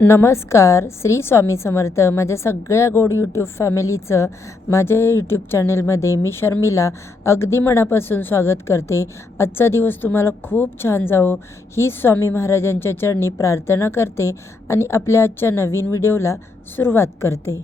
नमस्कार. श्री स्वामी समर्थ. माझ्या सगळ्या गोड यूट्यूब फॅमिलीचं माझ्या यूट्यूब चॅनलमध्ये मी शर्मिला अगदी मनापासून स्वागत करते. आजचा दिवस तुम्हाला खूप छान जावो ही स्वामी महाराजांच्या चरणी प्रार्थना करते आणि आपल्या आजच्या नवीन व्हिडिओला सुरुवात करते.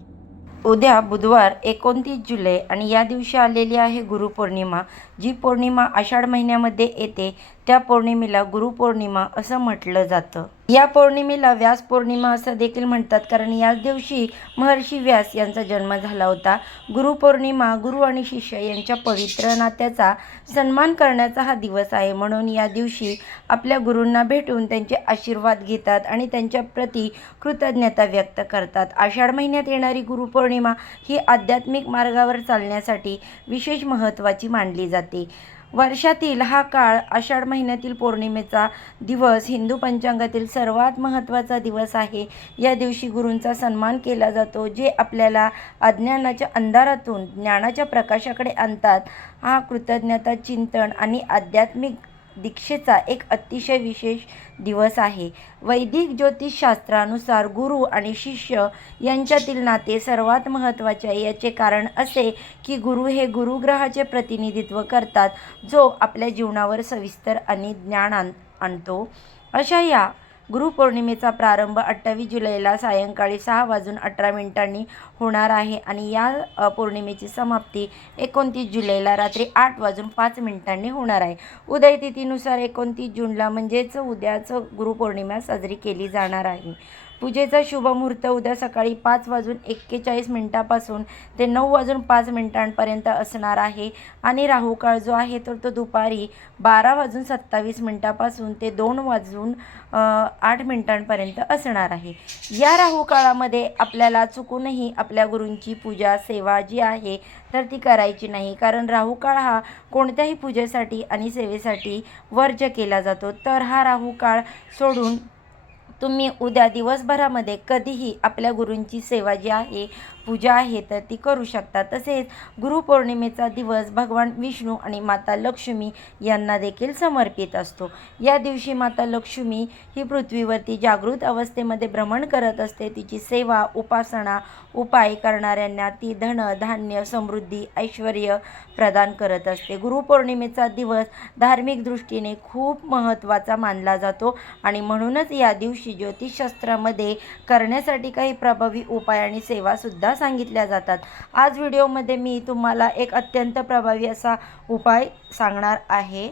उद्या बुधवार 29 जुलै आणि या दिवशी आलेली आहे गुरुपौर्णिमा. जी पौर्णिमा आषाढ महिन्यामध्ये येते त्या पौर्णिमेला गुरुपौर्णिमा असं म्हटलं जातं. या पौर्णिमेला व्यास पौर्णिमा असं देखील म्हणतात, कारण याच दिवशी महर्षी व्यास यांचा जन्म झाला होता. गुरुपौर्णिमा गुरु आणि शिष्य यांच्या पवित्र नात्याचा सन्मान करण्याचा हा दिवस आहे. म्हणून या दिवशी आपल्या गुरूंना भेटून त्यांचे आशीर्वाद घेतात आणि त्यांच्या प्रती कृतज्ञता व्यक्त करतात. आषाढ महिन्यात येणारी गुरुपौर्णिमा ही आध्यात्मिक मार्गावर चालण्यासाठी विशेष महत्त्वाची मानली जाते. वर्षातील हा काळ आषाढ महिन्यातील पौर्णिमेचा दिवस हिंदू पंचांगातील सर्वात महत्त्वाचा दिवस आहे. या दिवशी गुरूंचा सन्मान केला जातो, जे आपल्याला अज्ञानाच्या अंधारातून ज्ञानाच्या प्रकाशाकडे आणतात. हा कृतज्ञता, चिंतन आणि आध्यात्मिक दीक्षेचा एक अतिशय विशेष दिवस आहे. वैदिक ज्योतिषशास्त्रानुसार गुरु आणि शिष्य यांच्यातील नाते सर्वात महत्त्वाचे आहे. याचे कारण असे की गुरु हे गुरुग्रहाचे प्रतिनिधित्व करतात, जो आपल्या जीवनावर सविस्तर आणि ज्ञान आणतो. अशा या गुरुपौर्णिमेचा प्रारंभ 28 जुलैला सायंकाळी 6:18 होणार आहे आणि या पौर्णिमेची समाप्ती 29 जुलैला रात्री 8:05 होणार आहे. उदय तिथीनुसार 29 जूनला म्हणजेच उद्याच गुरुपौर्णिमा साजरी केली जाणार आहे. पूजेचा शुभ मुहूर्त उद्या सकाळी 5:41 पासून ते 9:05 असणार आहे आणि राहुकाळ जो आहे तर तो दुपारी 12:27 पासून ते 2:08 असणार आहे. या राहुकाळामध्ये आपल्याला चुकूनही आपल्या गुरूंची पूजा सेवा जी आहे तर ती करायची नाही, कारण राहुकाळ हा कोणत्याही पूजेसाठी आणि सेवेसाठी वर्ज्य केला जातो. तर हा राहुकाळ सोडून तुम्ही उद्या दिवसभरामध्ये कधीही आपल्या गुरूंची सेवा जी आहे पूजा आहे तर ती करू शकता. तसेच गुरुपौर्णिमेचा दिवस भगवान विष्णू आणि माता लक्ष्मी यांना देखील समर्पित असतो. या दिवशी माता लक्ष्मी ही पृथ्वीवरती जागृत अवस्थेमध्ये भ्रमण करत असते. तिची सेवा उपासना उपाय करणाऱ्यांना ती धन धान्य समृद्धी ऐश्वर्य प्रदान करत असते. गुरुपौर्णिमेचा दिवस धार्मिक दृष्टीने खूप महत्त्वाचा मानला जातो आणि म्हणूनच या दिवशी ज्योतिषशास्त्रामध्ये करण्यासाठी काही प्रभावी उपाय आणि सेवासुद्धा सांगितल्या जातात. आज व्हिडिओमध्ये मी तुम्हाला एक अत्यंत प्रभावी असा उपाय सांगणार आहे.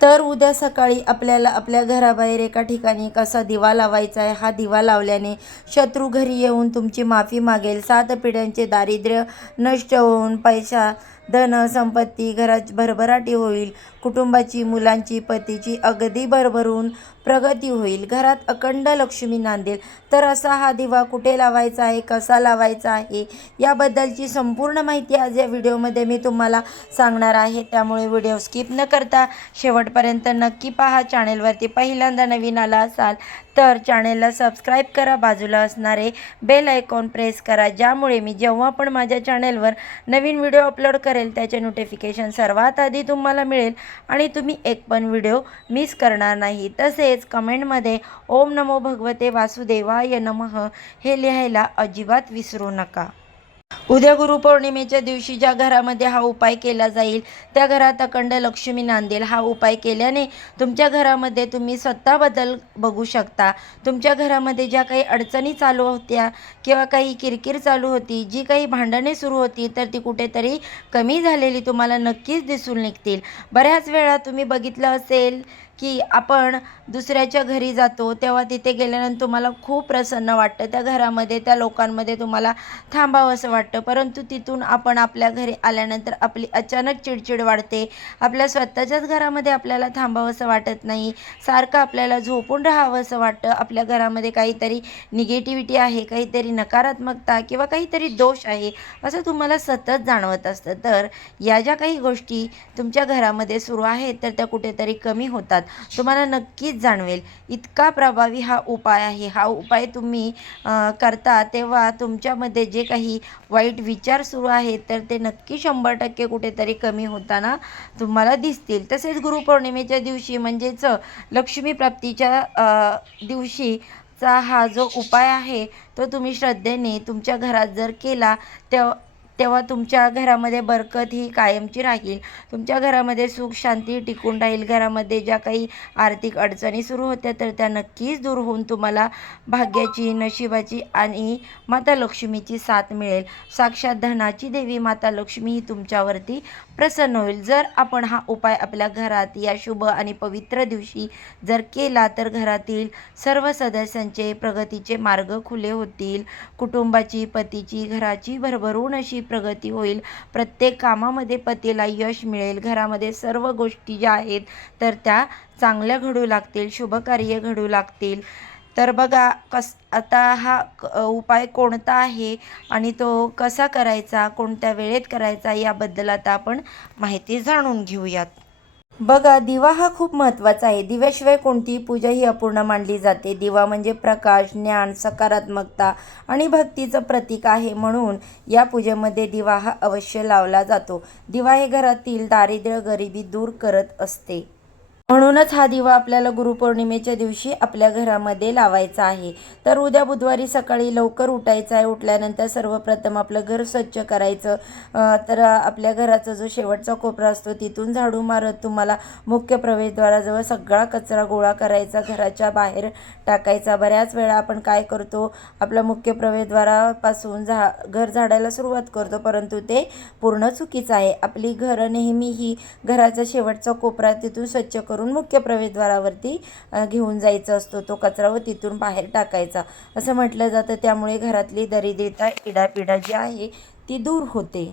तर उद्या सकाळी आपल्याला आपल्या घराबाहेर एका ठिकाणी कसा दिवा लावायचा आहे. हा दिवा लावल्याने शत्रू घरी येऊन तुमची माफी मागेल. 7 पिढ्यांचे दारिद्र्य नष्ट होऊन पैसा धन संपत्ती घरात भरभराटी होईल. कुटुंबाची मुलांची पतीची अगदी भरभरून प्रगती होईल. घरात अखंड लक्ष्मी नांदेल. तर असा हा दिवा कुठे लावायचा आहे, कसा लावायचा आहे याबद्दलची संपूर्ण माहिती आज या व्हिडिओमध्ये मी तुम्हाला सांगणार आहे. त्यामुळे व्हिडिओ स्किप न करता शेवटपर्यंत नक्की पहा. चॅनेलवरती पहिल्यांदा नवीन आला असाल तर चॅनेलला सबस्क्राईब करा. बाजूला असणारे बेल आयकॉन प्रेस करा, ज्यामुळे मी जेव्हा पण माझ्या चॅनेलवर नवीन व्हिडिओ अपलोड करेल त्याचे नोटिफिकेशन सर्वात आधी तुम्हाला मिळेल आणि तुम्ही एक पण व्हिडिओ मिस करणार नाही. तसेच कमेंटमध्ये ओम नमो भगवते वासुदेवाय नमः हे लिहायला अजिबात विसरू नका. उद्या गुरुपौर्णिमेच्या दिवशी ज्या घरामध्ये हा उपाय केला जाईल त्या घरात अखंड लक्ष्मी नांदेल. हा उपाय केल्याने तुमच्या घरामध्ये तुम्ही स्वतः बदल बघू शकता. तुमच्या घरामध्ये ज्या काही अडचणी चालू होत्या किंवा काही किरकिर चालू होती, जी काही भांडणे सुरू होती, तर ती कुठेतरी कमी झालेली तुम्हाला नक्कीच दिसून निघतील. बऱ्याच वेळा तुम्ही बघितलं असेल की आपण दुसऱ्याच्या घरी जातो तेव्हा तिथे गेल्यानंतर तुम्हाला खूप प्रसन्न वाटतं. त्या घरामध्ये त्या लोकांमध्ये तुम्हाला थांबावं असं वाटतं, परंतु तिथून आपण आपल्या घरी आल्यानंतर आपली अचानक चिडचिड वाढते. आपल्या स्वतःच्याच घरामध्ये आपल्याला थांबावं असं वाटत नाही. सारखं आपल्याला झोपून राहावं असं वाटतं. आपल्या घरामध्ये काहीतरी निगेटिव्हिटी आहे, काहीतरी नकारात्मकता किंवा काहीतरी दोष आहे असं तुम्हाला सतत जाणवत असतं. तर या ज्या काही गोष्टी तुमच्या घरामध्ये सुरू आहेत तर त्या कुठेतरी कमी होतात, तुम्हाला नक्कीच जाणवेल. इतका प्रभावी हा उपाय आहे. हा उपाय तुम्ही करता तेव्हा तुमच्यामध्ये जे काही वाईट विचार सुरू आहेत तर ते नक्की 100% कुठेतरी कमी होताना तुम्हाला दिसतील. तसेच गुरुपौर्णिमेच्या दिवशी म्हणजेच लक्ष्मी प्राप्तीच्या दिवशी आजचा हा जो उपाय आहे तो तुम्ही श्रद्धेने तुमच्या घरात जर केला तेव्हा तुमच्या घरामध्ये बरकत ही कायमची राहील. तुमच्या घरामध्ये सुख शांती टिकून राहील. घरामध्ये ज्या काही आर्थिक अडचणी सुरू होत्या तर त्या नक्कीच दूर होऊन तुम्हाला भाग्याची, नशिबाची आणि माता लक्ष्मीची साथ मिळेल. साक्षात धनाची देवी माता लक्ष्मी ही तुमच्यावरती प्रसन्न होईल. जर आपण हा उपाय आपल्या घरात या शुभ आणि पवित्र दिवशी जर केला तर घरातील सर्व सदस्यांचे प्रगतीचे मार्ग खुले होतील. कुटुंबाची, पतीची, घराची भरभरून अशी प्रगती होईल. प्रत्येक कामामध्ये पतीला यश मिळेल. घरामध्ये सर्व गोष्टी ज्या आहेत तर त्या चांगल्या घडू लागतील, शुभकार्य घडू लागतील. तर बघा आता हा उपाय कोणता आहे आणि तो कसा करायचा, कोणत्या वेळेत करायचा याबद्दल आता आपण माहिती जाणून घेऊयात. बघा, दिवा हा खूप महत्त्वाचा आहे. दिव्याशिवाय कोणतीही पूजा ही अपूर्ण मानली जाते. दिवा म्हणजे प्रकाश, ज्ञान, सकारात्मकता आणि भक्तीचं प्रतीक आहे. म्हणून या पूजेमध्ये दिवा हा अवश्य लावला जातो. दिवा हे घरातील दारिद्र्य, गरिबी दूर करत असते. म्हणूनच हा दिवा आपल्याला गुरुपौर्णिमेच्या दिवशी आपल्या घरामध्ये लावायचा आहे. तर उद्या बुधवारी सकाळी लवकर उठायचं आहे. उठल्यानंतर सर्वप्रथम आपलं घर स्वच्छ करायचं. तर आपल्या घराचा जो शेवटचा कोपरा असतो तिथून झाडू मारत तुम्हाला मुख्य प्रवेशद्वाराजवळ सगळा कचरा गोळा करायचा, घराच्या बाहेर टाकायचा. बऱ्याच वेळा आपण काय करतो, आपल्या मुख्य प्रवेशद्वारापासून घर झाडायला सुरुवात करतो, परंतु ते पूर्ण चुकीचं आहे. आपली घरं नेहमी ही घराचा शेवटचा कोपरा तिथून स्वच्छ करून मुख्य प्रवेशद्वारावरती घेऊन जायचं असतो. तो कचरा व तिथून बाहेर टाकायचा असं म्हटलं जातं. त्यामुळे घरातली दरिद्रता, इडापिडा जी आहे ती दूर होते.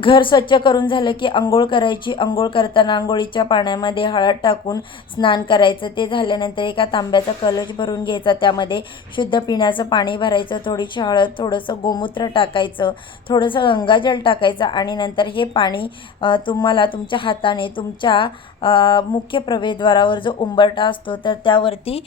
घर स्वच्छ करून झालं की अंघोळ करायची. अंघोळ करताना अंघोळीच्या पाण्यामध्ये हळद टाकून स्नान करायचं. ते झाल्यानंतर एका तांब्याचा कलश भरून घ्यायचा. त्यामध्ये शुद्ध पिण्याचं पाणी भरायचं, थोडीशी हळद, थोडंसं गोमूत्र टाकायचं, थोडंसं गंगाजल टाकायचं आणि नंतर हे पाणी तुम्हाला तुमच्या हाताने तुमच्या मुख्य प्रवेशद्वारावर जो उंबरठा असतो तर त्यावरती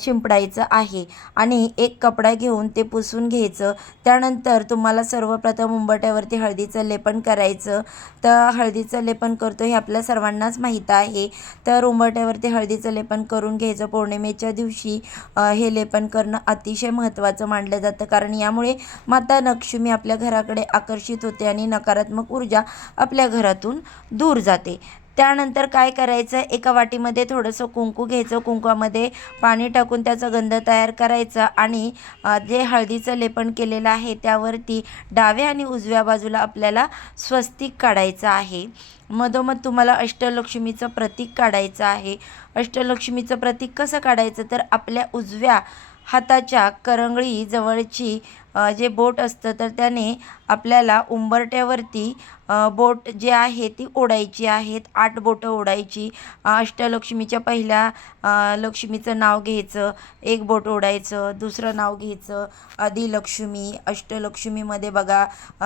शिंपडायचं आहे आणि एक कपडा घेऊन ते पुसून घ्यायचं. त्यानंतर तुम्हाला सर्वप्रथम उंबरठ्यावरती हळदीचं लेपन करायचं. तर हळदीचं लेपन करतो हे आपल्या सर्वांनाच माहीत आहे. तर उंबरठ्यावरती हळदीचं लेपन करून घ्यायचं. पौर्णिमेच्या दिवशी हे लेपन करणं अतिशय महत्त्वाचं मानलं जातं, कारण यामुळे माता लक्ष्मी आपल्या घराकडे आकर्षित होते आणि नकारात्मक ऊर्जा आपल्या घरातून दूर जाते. त्यानंतर काय करायचं, एका वाटीमध्ये थोडंसं कुंकू घ्यायचं. कुंकवामध्ये पाणी टाकून त्याचा गंध तयार करायचा आणि जे हळदीचं लेपन केलेलं आहे त्यावरती डाव्या आणि उजव्या बाजूला आपल्याला स्वस्तिक काढायचं आहे. मधोमध तुम्हाला अष्टलक्ष्मीचं प्रतीक काढायचं आहे. अष्टलक्ष्मीचं प्रतीक कसं काढायचं, तर आपल्या उजव्या हाताच्या करंगळी जवळची जे बोट असतं तर त्याने आपल्याला उंबरठ्यावरती बोट जे आहे ती ओढायची आहेत. 8 बोटं ओढायची. अष्टलक्ष्मीच्या पहिल्या लक्ष्मीचं नाव घ्यायचं, एक बोट ओढायचं. दुसरं नाव घ्यायचं आदिलक्ष्मी. अष्टलक्ष्मीमध्ये बघा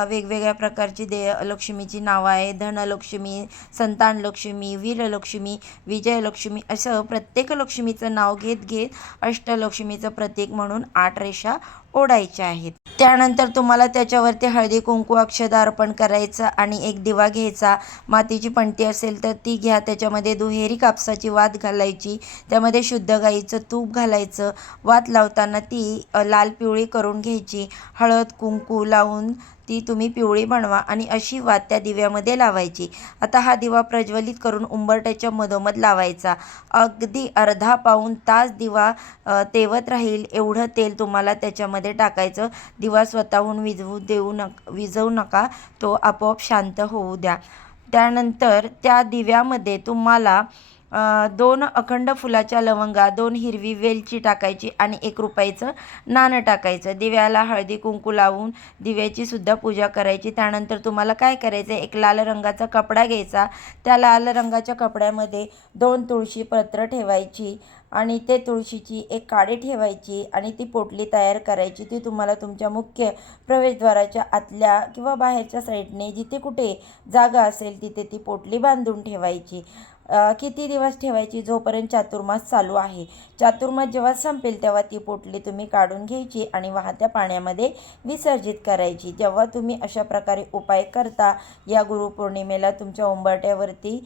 वेगवेगळ्या प्रकारची लक्ष्मीची नावं आहे. धनलक्ष्मी, संतानलक्ष्मी, वीरलक्ष्मी, विजयलक्ष्मी असं प्रत्येक लक्ष्मीचं नाव घेत घेत अष्टलक्ष्मीचं प्रतीक म्हणून 8 रेषा ओढायच्या आहेत. त्यानंतर तुम्हाला त्याच्यावरती हळदी कुंकू अक्षता अर्पण करायचं आणि एक दिवा घ्यायचा. मातीची पणती असेल तर ती घ्या. त्याच्यामध्ये दुहेरी कापसाची वात घालायची. त्यामध्ये शुद्ध गाईचं तूप घालायचं. वात लावताना ती लाल पिवळी करून घ्यायची. हळद कुंकू लावून ती तुम्ही पिवळी बनवा आणि अशी वात त्या दिव्यामध्ये लावायची. आता हा दिवा प्रज्वलित करून उंबरठ्याच्या मधोमध लावायचा. अगदी अर्धा पाऊण तास दिवा तेवत राहील एवढं तेल तुम्हाला त्याच्यामध्ये टाकायचं. दिवा स्वतःहून विझवू नका, तो आपोआप शांत होऊ द्या. त्यानंतर त्या दिव्यामध्ये तुम्हाला 2 अखंड फुलाच्या लवंगा, 2 हिरवी वेलची टाकायची आणि 1 रुपयाचं नाणं टाकायचं. दिव्याला हळदी कुंकू लावून दिव्याची सुद्धा पूजा करायची. त्यानंतर तुम्हाला काय करायचं, एक लाल रंगाचा कपडा घ्यायचा. त्या लाल रंगाच्या कपड्यामध्ये 2 तुळशीपत्र ठेवायची आणि ते तुळशीची एक काडी ठेवायची आणि ती पोटली तयार करायची. ती तुम्हाला तुमच्या मुख्य प्रवेशद्वाराच्या आतल्या किंवा बाहेरच्या साईडने जिथे कुठे जागा असेल तिथे ती पोटली बांधून ठेवायची. किती दिवस ठेवायची? जोपर्यंत चातुर्मास चालू आहे. चातुर्मास जेव्हा संपेल तेव्हा ती पोटली तुम्ही काढून घ्यायची आणि वाहत्या पाण्यामध्ये विसर्जित करायची. जेव्हा तुम्ही अशा प्रकारे उपाय करता या गुरुपौर्णिमेला तुमच्या उंबरठ्यावरती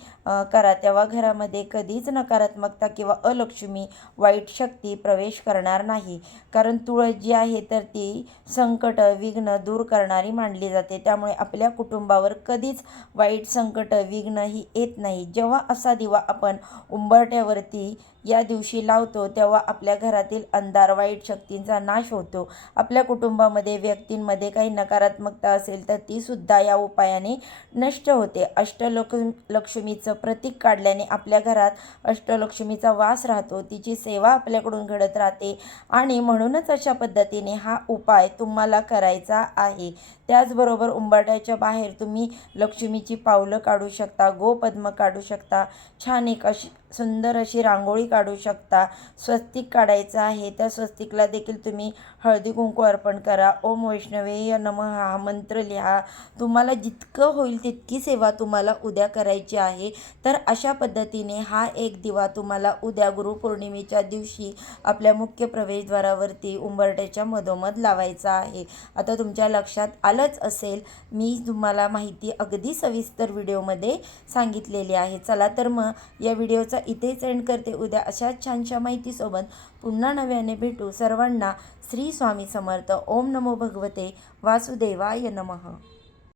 करा, तेव्हा घरामध्ये कधीच नकारात्मकता किंवा अलक्ष्मी, वाईट शक्ती प्रवेश करणार नाही. कारण तुळस जी आहे तर ती संकट, विघ्न दूर करणारी मानली जाते. त्यामुळे आपल्या कुटुंबावर कधीच वाईट संकट, विघ्न ही येत नाही. जेव्हा असा दिवा आपण उंबरठ्यावरती या दिवशी लावतो तेव्हा आपल्या घरातील अंधार, वाईट शक्तींचा नाश होतो. आपल्या कुटुंबामध्ये, व्यक्तींमध्ये काही नकारात्मकता असेल तर ती सुद्धा या उपायाने नष्ट होते. अष्टलक्ष्मीचं प्रतीक काढल्याने आपल्या घरात अष्टलक्ष्मीचा वास राहतो, तिची सेवा आपल्याकडून घडत राहते आणि म्हणूनच अशा पद्धतीने हा उपाय तुम्हाला करायचा आहे. त्याचबरोबर उंबरठ्याच्या बाहेर तुम्ही लक्ष्मीची पावलं काढू शकता, गोपद्म काढू शकता, छान एक अशी सुंदर अशी रांगोळी काढू शकता. स्वस्तिक काढायचं आहे, त्या स्वस्तिकला देखील तुम्ही हळदी कुंकू अर्पण करा. ओम वैष्णवेय नमः हा मंत्र लिहा. तुम्हाला जितकं होईल तितकी सेवा तुम्हाला उद्या करायची आहे. तर अशा पद्धतीने हा एक दिवा तुम्हाला उद्या गुरुपौर्णिमेच्या दिवशी आपल्या मुख्य प्रवेशद्वारावरती उंबरठ्याच्या मधोमध लावायचा आहे. आता तुमच्या लक्षात आलंच असेल, मी तुम्हाला माहिती अगदी सविस्तर व्हिडिओमध्ये सांगितलेली आहे. चला तर मग या व्हिडिओचा इथेच एंड करते. उद्या अशाच छानशा माहितीसोबत पुन्हा नव्याने भेटू. सर्वांना श्री स्वामी समर्थ. ओम नमो भगवते वासुदेवाय नमः.